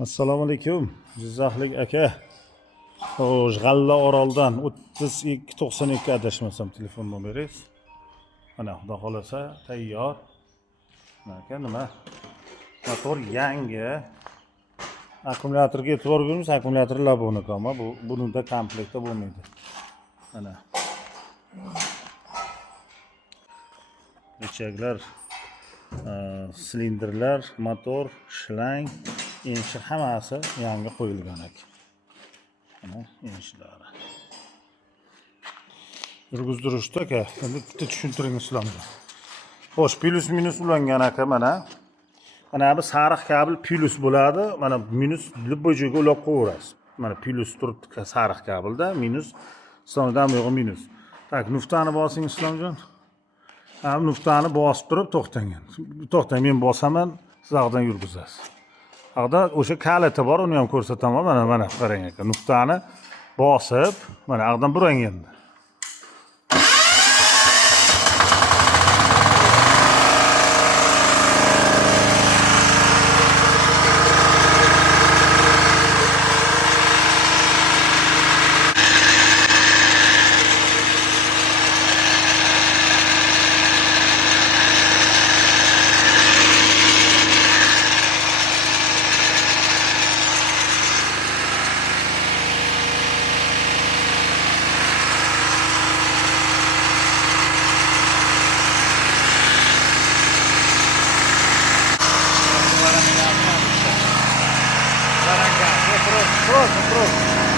Assalomu alaykum. Jizzaxlik aka. G'alla Oroldan 3292 adashmasam telefon nomeringiz. Mana xudo xolasa tayyor. Aka nima? Motor yangi. Akkumulyatorga e'tibor beramiz. Akkumulyator laboniki, ammo buningda komplektda bo'lmaydi. Mana. Ichaklar, silindrlar, motor, shlang, enchi hammasi yangi qo'yilgan ekan. Mana enchilari. Yurgizdirishda aka, endi bitta tushuntiring islomda. Xo'sh, plus minus ulangan aka mana. Mana bu sariq kabel plus bo'ladi, mana minus любой joyga ulab qo'yasiz. Mana plus turibdi sariq kabelda, minus sonida ham yo'q minus. Tak, nuftani bosing islomjon. Ham nuftani bosib turib to'xtangan. To'xtang, men bosaman, siz og'dan yurgizasiz. Og'da o'sha kaliti bor, uni ham ko'rsataman. Mana qarang aka, nuftani bosib, mana og'dan burang endi. Pronto.